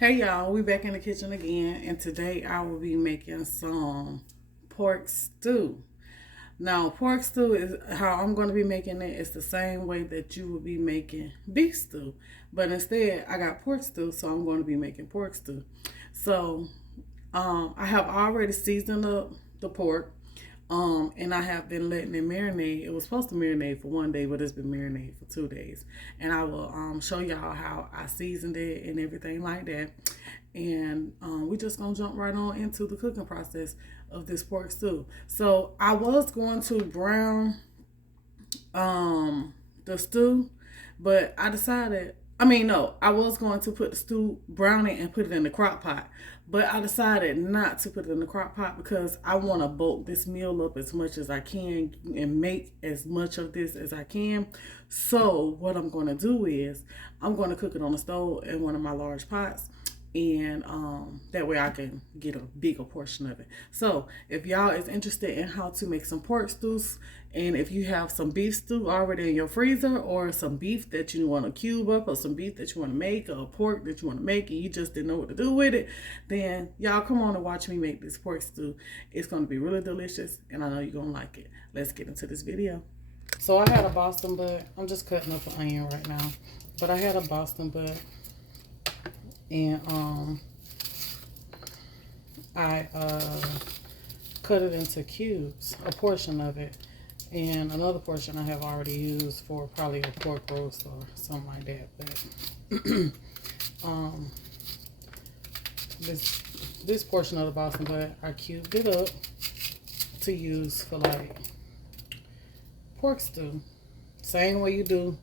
Hey y'all, we back in the kitchen again, and today I will be making some pork stew. Now, pork stew is how I'm going to be making it. It's the same way that you would be making beef stew, but instead I got pork stew, so I'm going to be making pork stew. So, I have already seasoned up the pork. And I have been letting it marinate. It was supposed to marinate for 1 day, but it's been marinated for 2 days. And I will show y'all how I seasoned it and everything like that. And we just gonna jump right on into the cooking process of this pork stew. So I was going to brown the stew, but I decided, I mean, no, I was going to put the stew, brown it, and put it in the crock pot. But I decided not to put it in the crock pot because I want to bulk this meal up as much as I can and make as much of this as I can. So what I'm going to do is I'm going to cook it on the stove in one of my large pots, and that way I can get a bigger portion of it. So if y'all is interested in how to make some pork stews, and if you have some beef stew already in your freezer, or some beef that you want to cube up, or some beef that you want to make, or pork that you want to make and you just didn't know what to do with it, then y'all come on and watch me make this pork stew. It's going to be really delicious, and I know you're going to like it. Let's get into this video. So I had a Boston butt. I'm just cutting up an onion right now, but I had a Boston butt, and I cut it into cubes, a portion of it, and another portion I have already used for probably a pork roast or something like that. But this portion of the Boston butt, I cubed it up to use for like pork stew, same way you do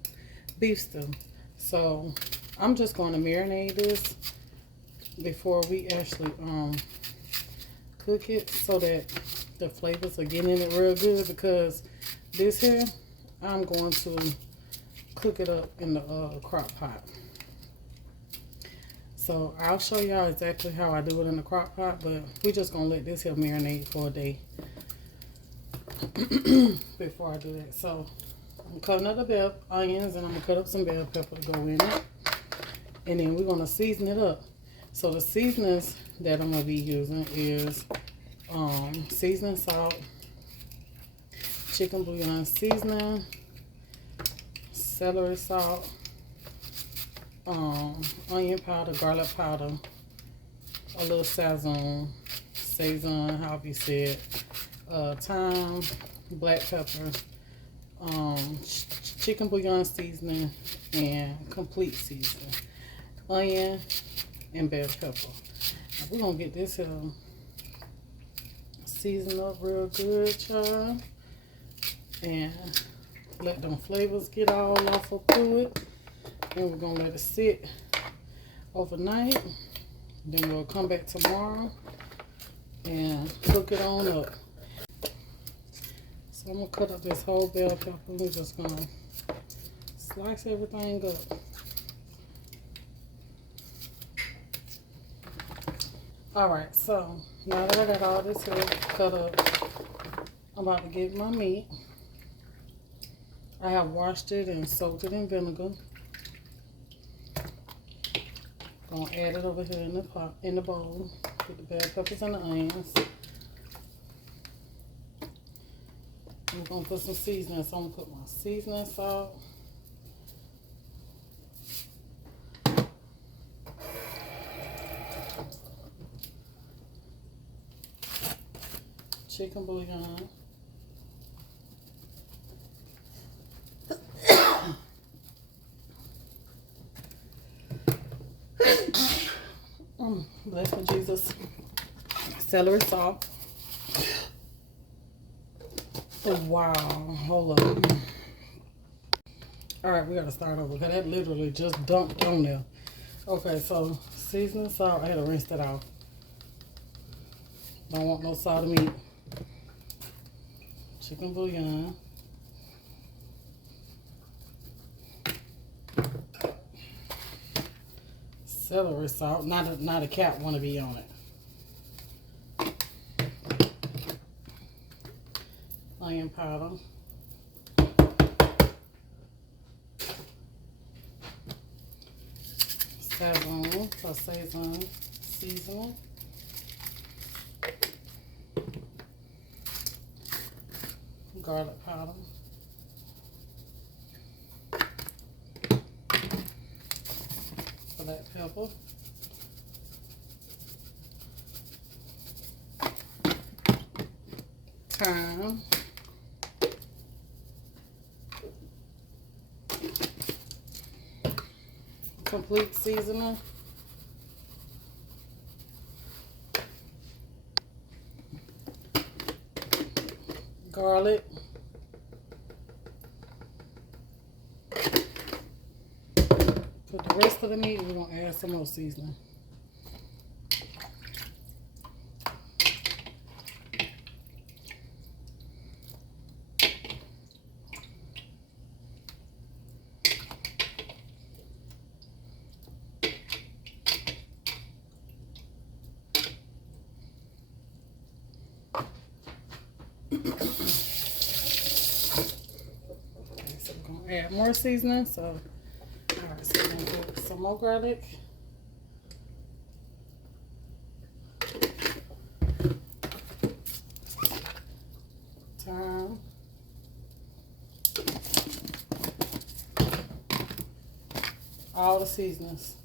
beef stew. So I'm just going to marinate this before we actually cook it, so that the flavors are getting in it real good, because this here I'm going to cook it up in the crock pot. So I'll show y'all exactly how I do it in the crock pot, but we're just gonna let this here marinate for a day before I do that. So I'm cutting up the bell onions, and I'm gonna cut up some bell pepper to go in it, and then we're gonna season it up. So the seasonings that I'm gonna be using is seasoning salt, chicken bouillon seasoning, celery salt, onion powder, garlic powder, a little sazon, however you say it, thyme, black pepper, chicken bouillon seasoning, and complete seasoning, onion, and bell pepper. Now we're gonna get this here seasoned up real good, child, and let them flavors get all off up through it. And we're gonna let it sit overnight. Then we'll come back tomorrow and cook it on up. So I'm gonna cut up this whole bell pepper. We're just gonna slice everything up. Alright, so now that I got all this here cut up, I'm about to get my meat. I have washed it and soaked it in vinegar. Gonna add it over here in the pot, in the bowl, with the bell peppers and the onions. I'm gonna put some seasoning. So I'm gonna put my seasoning salt, chicken bouillon, bless me Jesus, celery salt. Oh, wow, hold up. All right, we gotta start over because that literally just dumped on there. Okay, so seasoning salt, I had to rinse that out. Don't want no salty meat. Chicken bouillon. Celery salt, not a cap want to be on it. Onion powder. Sazon. seasoning, for seasoning. Garlic powder. Black pepper. Thyme. Complete seasoning. Garlic. For the rest of the meat, we're going to add some more seasoning. So we're going to add more seasoning. So, alright, so we're going to put some more garlic. Thyme. All the seasonings.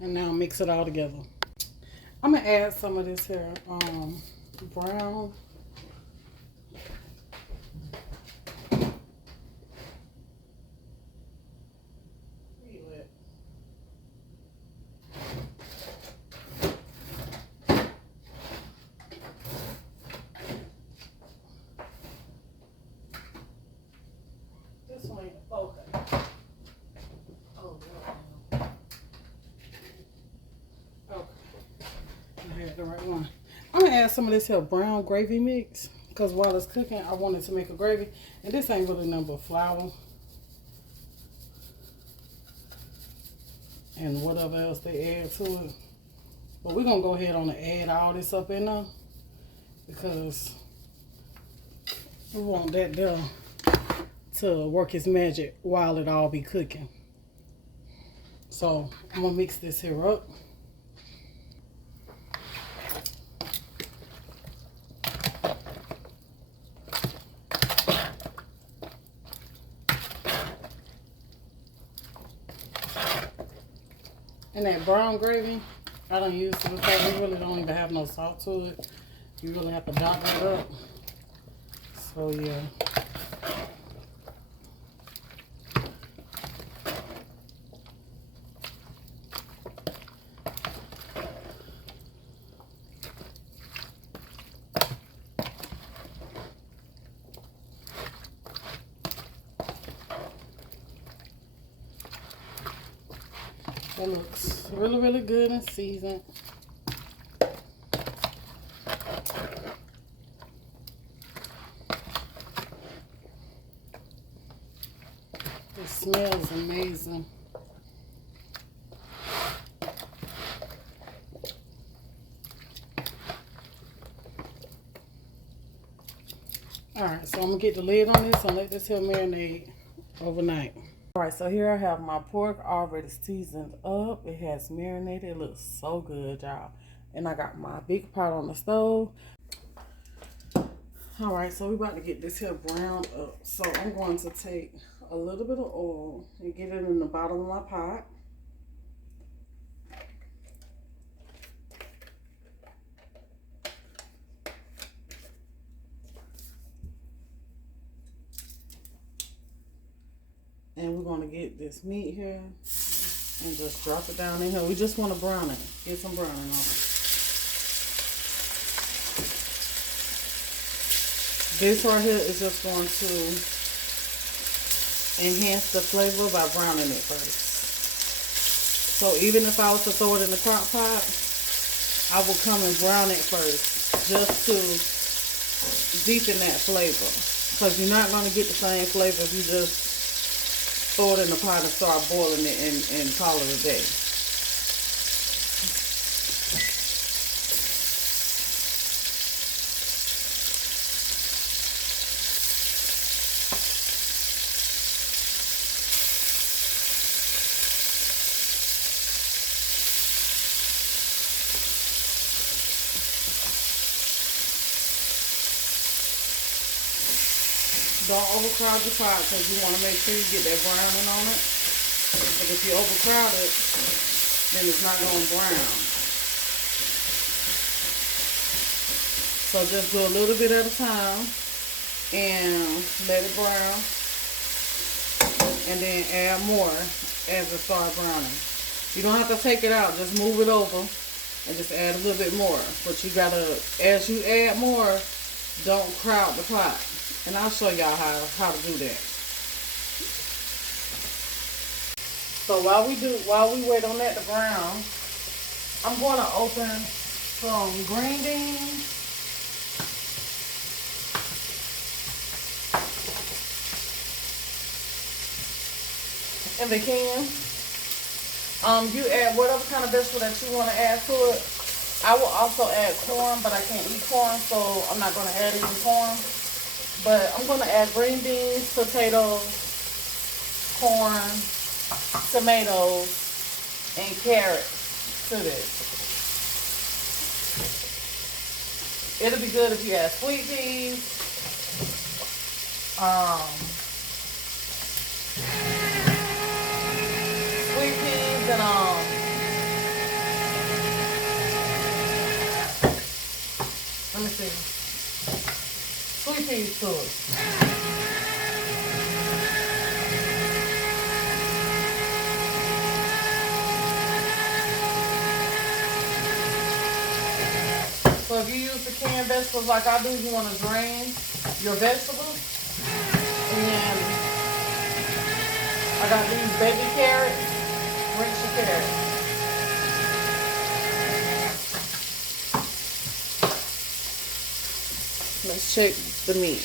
And now mix it all together. I'm going to add some of this here brown. This one ain't okay. Oh, no. Okay. I had the right one. I'm going to add some of this here brown gravy mix. Because while it's cooking, I wanted to make a gravy. And this ain't really nothing but flour. And whatever else they add to it. But we're going to go ahead on and add all this up in there. Because we want that there to work its magic while it all be cooking. So I'm going to mix this here up. And that brown gravy, I don't use it because we really don't even have no salt to it. You really have to dot it up. So yeah. That looks really, really good and seasoned. It smells amazing. Alright, so I'm going to get the lid on this and let this here marinate overnight. Alright, so here I have my pork already seasoned up. It has marinated. It looks so good, y'all. And I got my big pot on the stove. Alright, so we're about to get this here browned up. So I'm going to take a little bit of oil and get it in the bottom of my pot. And we're going to get this meat here and just drop it down in here. We just want to brown it. Get some browning on it. This right here is just going to enhance the flavor by browning it first. So even if I was to throw it in the crock pot, I will come and brown it first just to deepen that flavor. Because you're not going to get the same flavor if you just throw it in the pot and start boiling it and call it a day. Don't overcrowd your pot because you want to make sure you get that browning on it. Because if you overcrowd it, then it's not going to brown. So just do a little bit at a time and let it brown. And then add more as it starts browning. You don't have to take it out. Just move it over and just add a little bit more. But you got to, as you add more, don't crowd the pot. And I'll show y'all how to do that. So while we wait on that to brown, I'm going to open some green beans. In the can. You add whatever kind of vegetable that you want to add to it. I will also add corn, but I can't eat corn, so I'm not going to add any corn. But I'm going to add green beans, potatoes, corn, tomatoes, and carrots to this. It'll be good if you add sweet peas, and let me see. Sweet peas to it. So if you use the canned vegetables like I do, you want to drain your vegetables. And then I got these baby carrots. Rinse your carrots. Let's check the meat.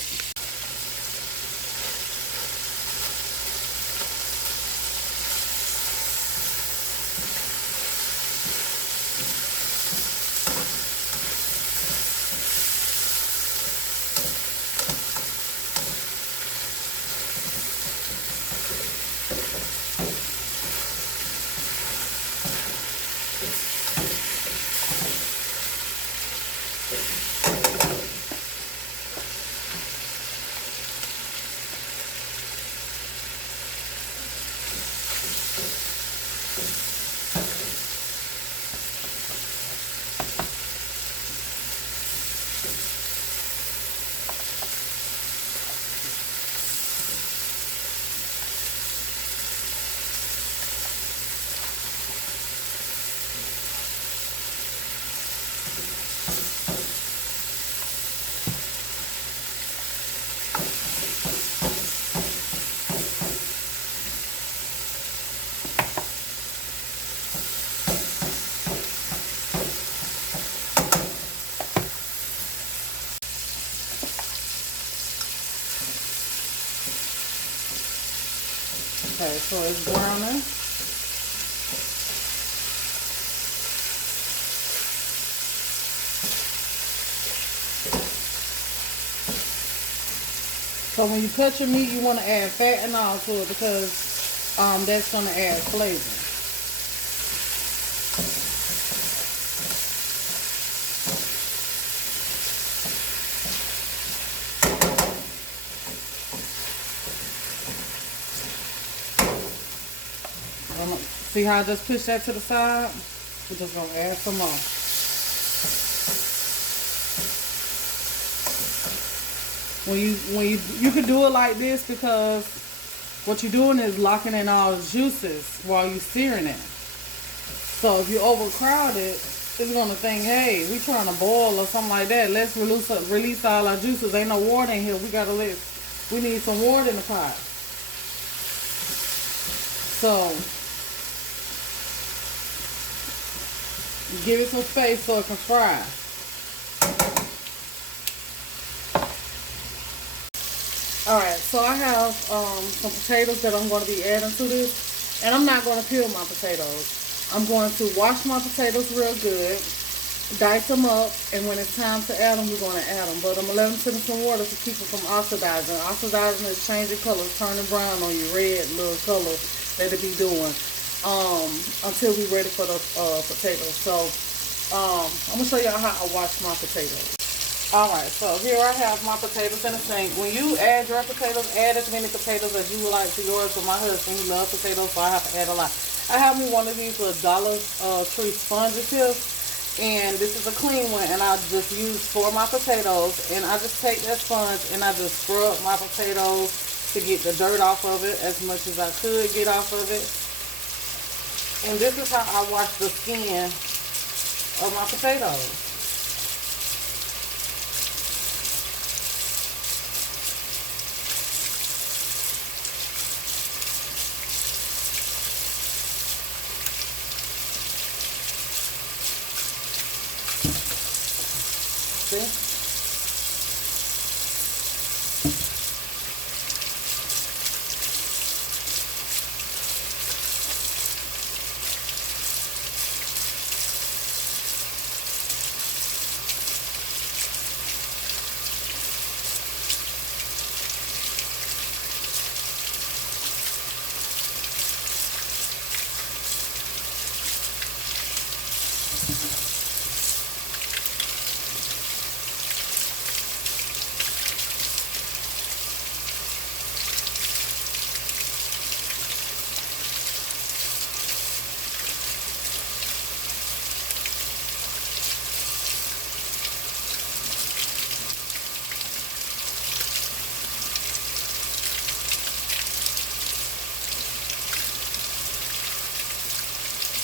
Okay, so it's browning. So when you cut your meat, you want to add fat and all to it because that's going to add flavor. See how I just pushed that to the side? We're just going to add some more. You can do it like this because what you're doing is locking in all the juices while you're searing it. So if you overcrowd it, It's gonna think, hey, we trying to boil or something like that. Let's release all our juices. Ain't no water in here. We need some water in the pot. So give it some space so it can fry. Alright, so I have some potatoes that I'm going to be adding to this. And I'm not going to peel my potatoes. I'm going to wash my potatoes real good, dice them up, and when it's time to add them, we're going to add them. But I'm going to let them sit in some water to keep them from oxidizing. Oxidizing is changing colors, turning brown on you, red little color that it be doing until we're ready for the potatoes. So I'm going to show y'all how I wash my potatoes. Alright, so here I have my potatoes in the sink. When you add your potatoes, add as many potatoes as you would like to yours. For my husband, he loves potatoes, so I have to add a lot. I have me one of these little Dollar Tree sponges here, and this is a clean one, and I just use for my potatoes. And I just take that sponge and I just scrub my potatoes to get the dirt off of it as much as I could get off of it. And this is how I wash the skin of my potatoes. See?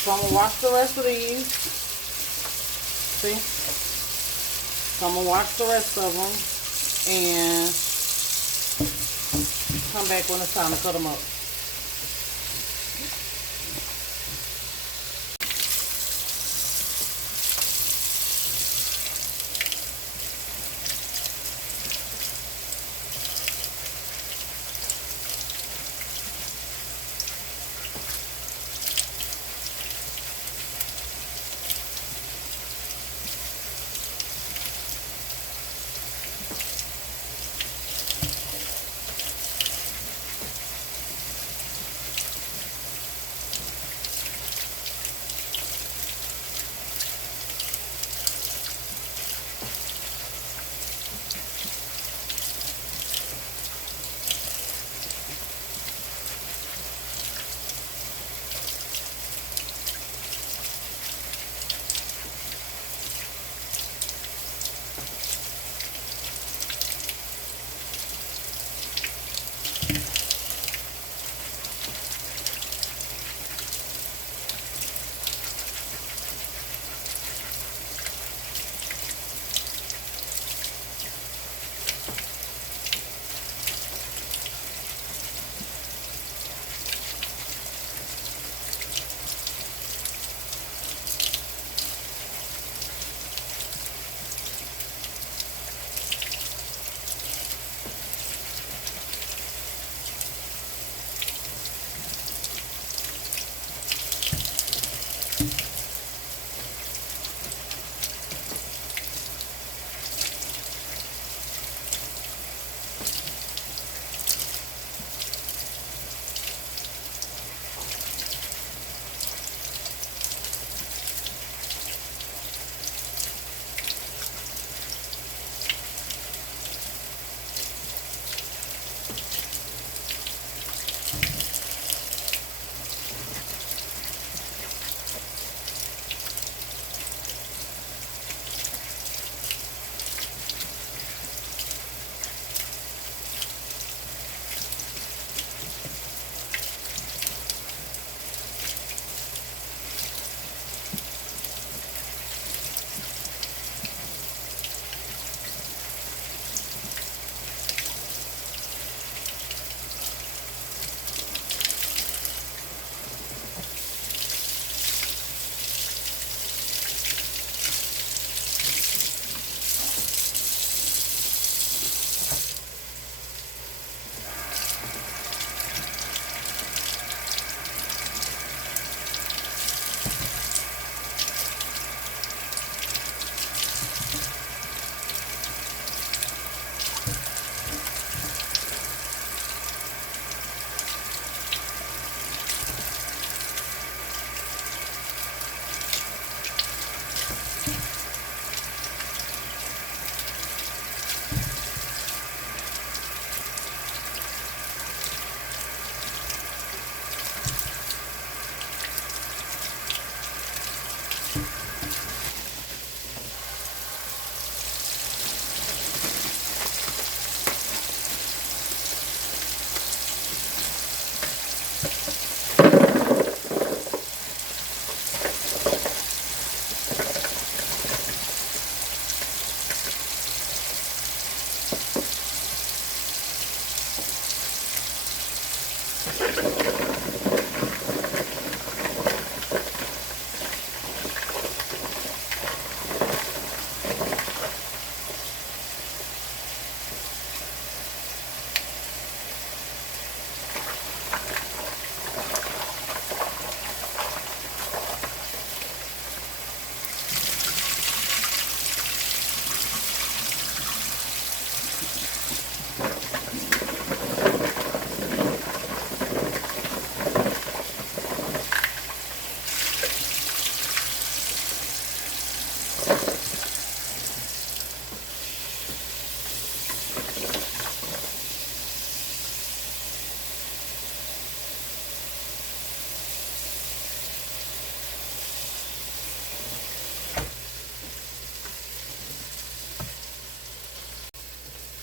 So I'm going to wash the rest of these. See? So I'm going to wash the rest of them and come back when it's time to cut them up.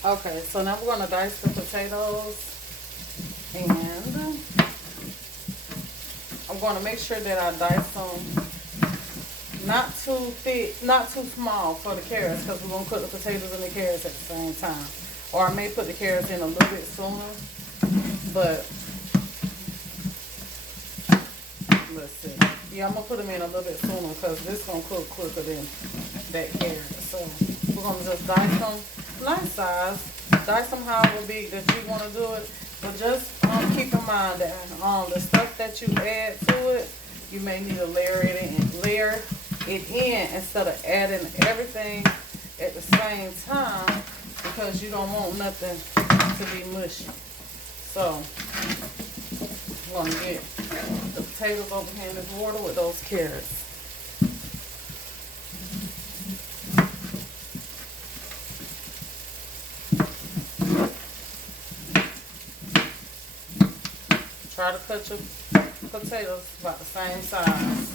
Okay, so now we're gonna dice the potatoes, and I'm gonna make sure that I dice them not too thick, not too small for the carrots, because we're gonna cook the potatoes and the carrots at the same time. Or I may put the carrots in a little bit sooner, but let's see. Yeah, I'm gonna put them in a little bit sooner because this is gonna cook quicker than that carrot. So we're gonna just dice them nice size. Dice them however big that you want to do it. But just keep in mind that the stuff that you add to it, you may need to layer it in instead of adding everything at the same time, because you don't want nothing to be mushy. So I'm gonna get the potatoes over here in this water with those carrots. Try to cut your potatoes about the same size.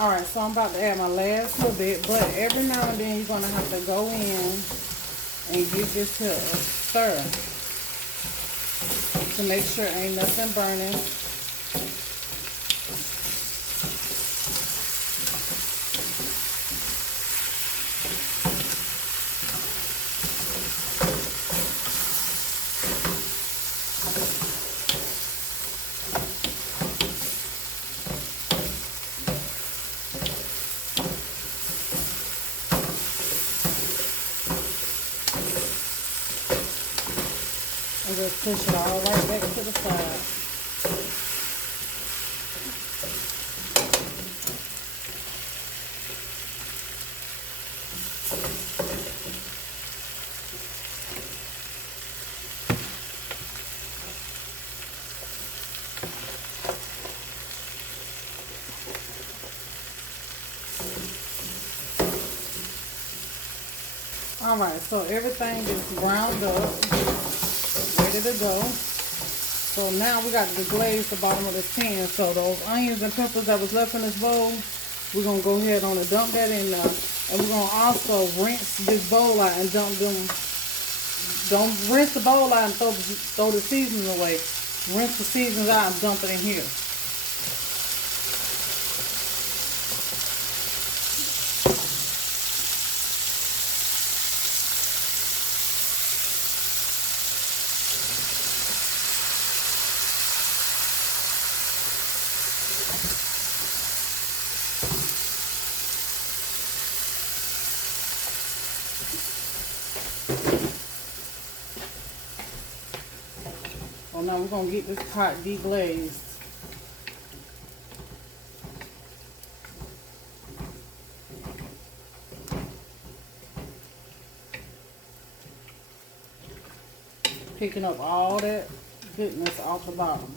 Alright, so I'm about to add my last little bit, but every now and then you're going to have to go in and give this to a stir to make sure ain't nothing burning. And just push it all right back to the side. Alright, so everything is ground up, ready to go. So now we got to deglaze the bottom of this pan. So those onions and peppers that was left in this bowl, we're going to go ahead on and dump that in there. And we're going to also rinse this bowl out and dump them. Don't rinse the bowl out and throw the seasoning away. Rinse the seasonings out and dump it in here. Well, now we're going to get this pot deglazed. Picking up all that goodness off the bottom.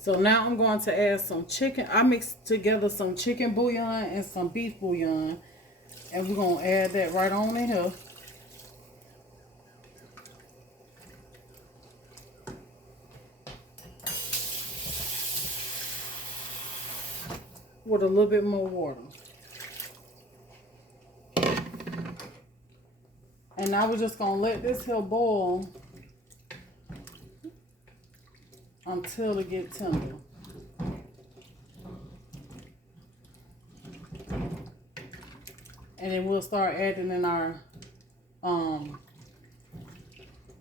So now I'm going to add some chicken. I mixed together some chicken bouillon and some beef bouillon. And we're going to add that right on in here. With a little bit more water. And now we're just going to let this here boil until it gets tender. And then we'll start adding in our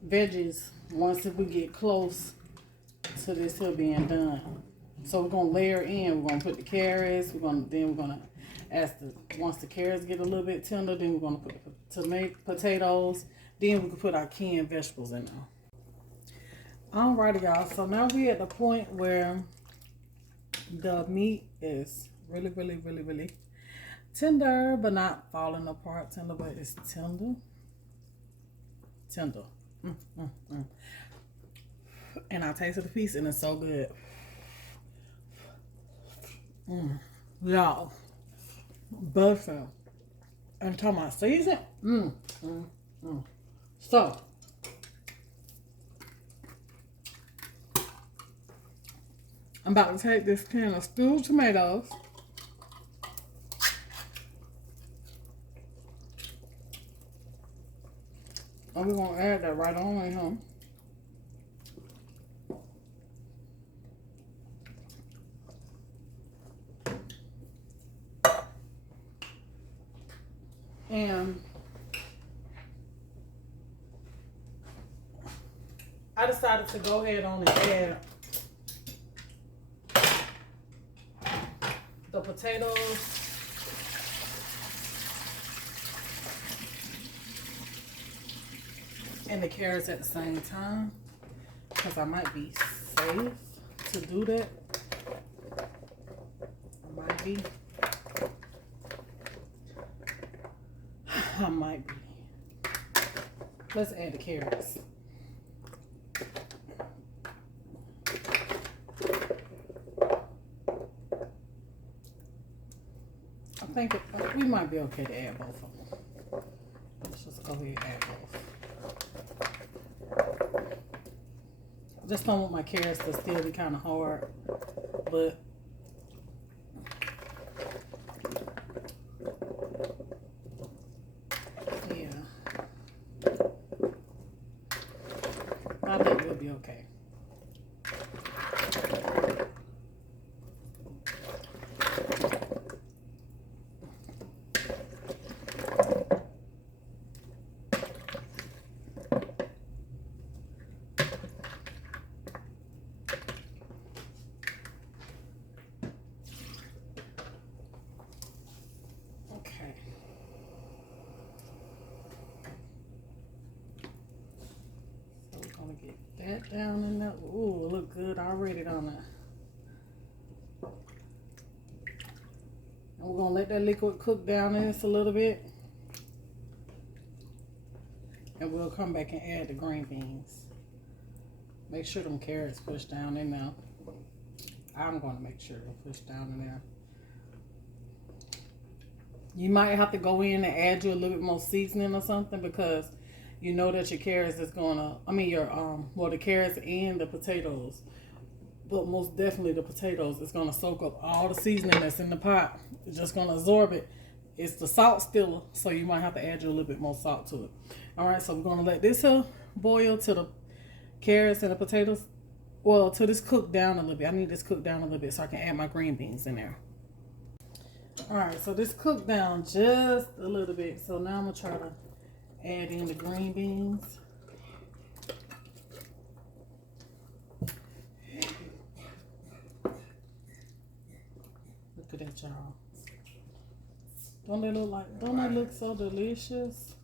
veggies once we get close to this here being done. So we're gonna layer in. We're gonna put the carrots. Once the carrots get a little bit tender, then we're gonna put the potatoes. Then we can put our canned vegetables in there. Alrighty, y'all. So now we're at the point where the meat is really tender, but not falling apart tender, but it's tender. And I tasted the piece and it's so good. Y'all, butter and tomato season. So I'm about to take this can of stewed tomatoes and we're going to add that right on in here. And I decided to go ahead on and add the potatoes and the carrots at the same time because I might be safe to do that. I might be. Let's add the carrots. I think we might be okay to add both of them. Let's just go ahead and add both. I just don't want my carrots to still be kind of hard, but yeah, I think we'll be okay. Get that down in there. Ooh, it look good already, don't it? And we're gonna let that liquid cook down in this a little bit, and we'll come back and add the green beans. Make sure them carrots push down in there. I'm gonna make sure they push down in there. You might have to go in and add you a little bit more seasoning or something, because you know that your carrots is gonna, well, the carrots and the potatoes, but most definitely the potatoes is gonna soak up all the seasoning that's in the pot. It's just gonna absorb it. It's the salt stiller, so you might have to add you a little bit more salt to it. All right, so we're gonna let this boil till the carrots and the potatoes, well, till this cook down a little bit. I need this cooked down a little bit so I can add my green beans in there. All right, so this cooked down just a little bit. So now I'm gonna try to add in the green beans. Look at that, y'all. Don't they look so delicious?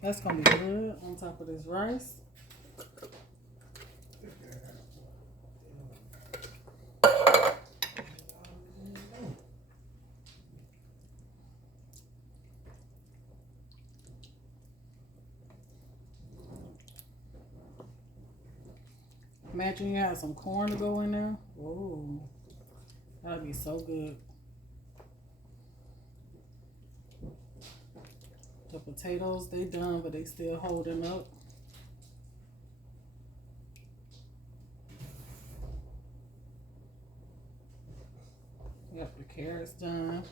That's gonna be good on top of this rice. Imagine you have some corn to go in there. Whoa, that'd be so good. The potatoes, they done, but they still holding up. Yep, the carrots done.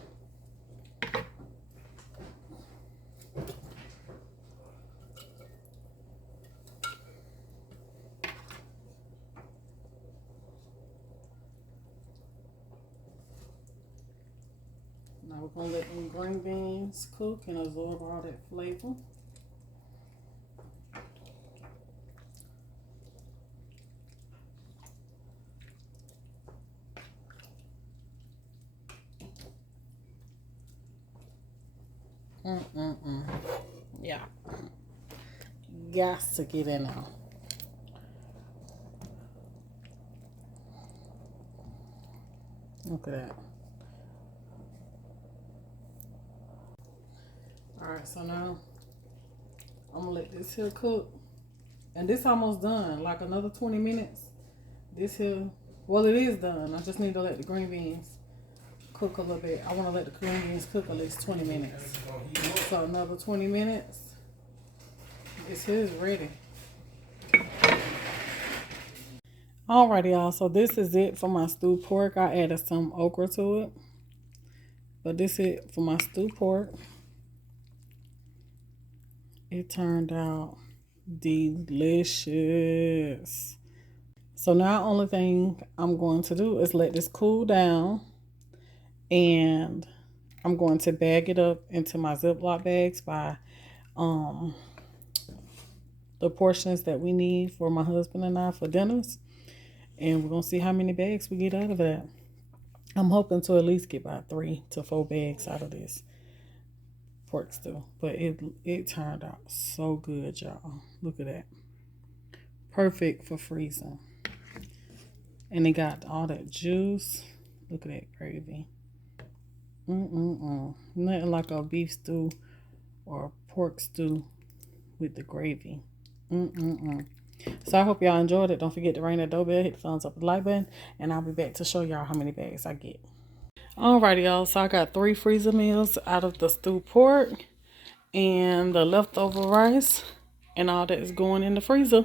Now we're gonna let them green beans cook and absorb all that flavor. Yeah. Got to get in there. Look at that. Alright, so now I'm gonna let this here cook. And this almost done, like another 20 minutes. This here, well, it is done. I just need to let the green beans cook a little bit. I want to let the green beans cook at least 20 minutes. So another 20 minutes. This here is ready. Alrighty, y'all. So this is it for my stewed pork. I added some okra to it. But this is it for my stewed pork. It turned out delicious. So now only thing I'm going to do is let this cool down, and I'm going to bag it up into my Ziploc bags by the portions that we need for my husband and I for dinners, and we're gonna see how many bags we get out of that. I'm hoping to at least get about 3 to 4 bags out of this pork stew, but it turned out so good, y'all. Look at that. Perfect for freezing. And it got all that juice. Look at that gravy. Nothing like a beef stew or pork stew with the gravy. So I hope y'all enjoyed it. Don't forget to ring that doorbell, hit the thumbs up, the like button, and I'll be back to show y'all how many bags I get. Alrighty, y'all. So I got 3 freezer meals out of the stewed pork and the leftover rice, and all that is going in the freezer.